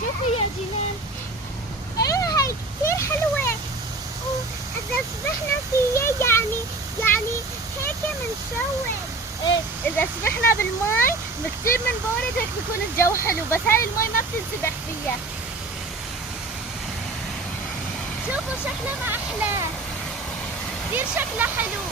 شوفي يا جنان. ايه هي كتير حلوة، وإذا سبحنا فيها يعني هيك منشوق. ايه اذا سبحنا بالمي كتير بنبرد هيك بيكون الجو حلو، بس هاي المي ما بتنسبح فيها. شوفوا شكلها ما احلاه، كتير شكلها حلو.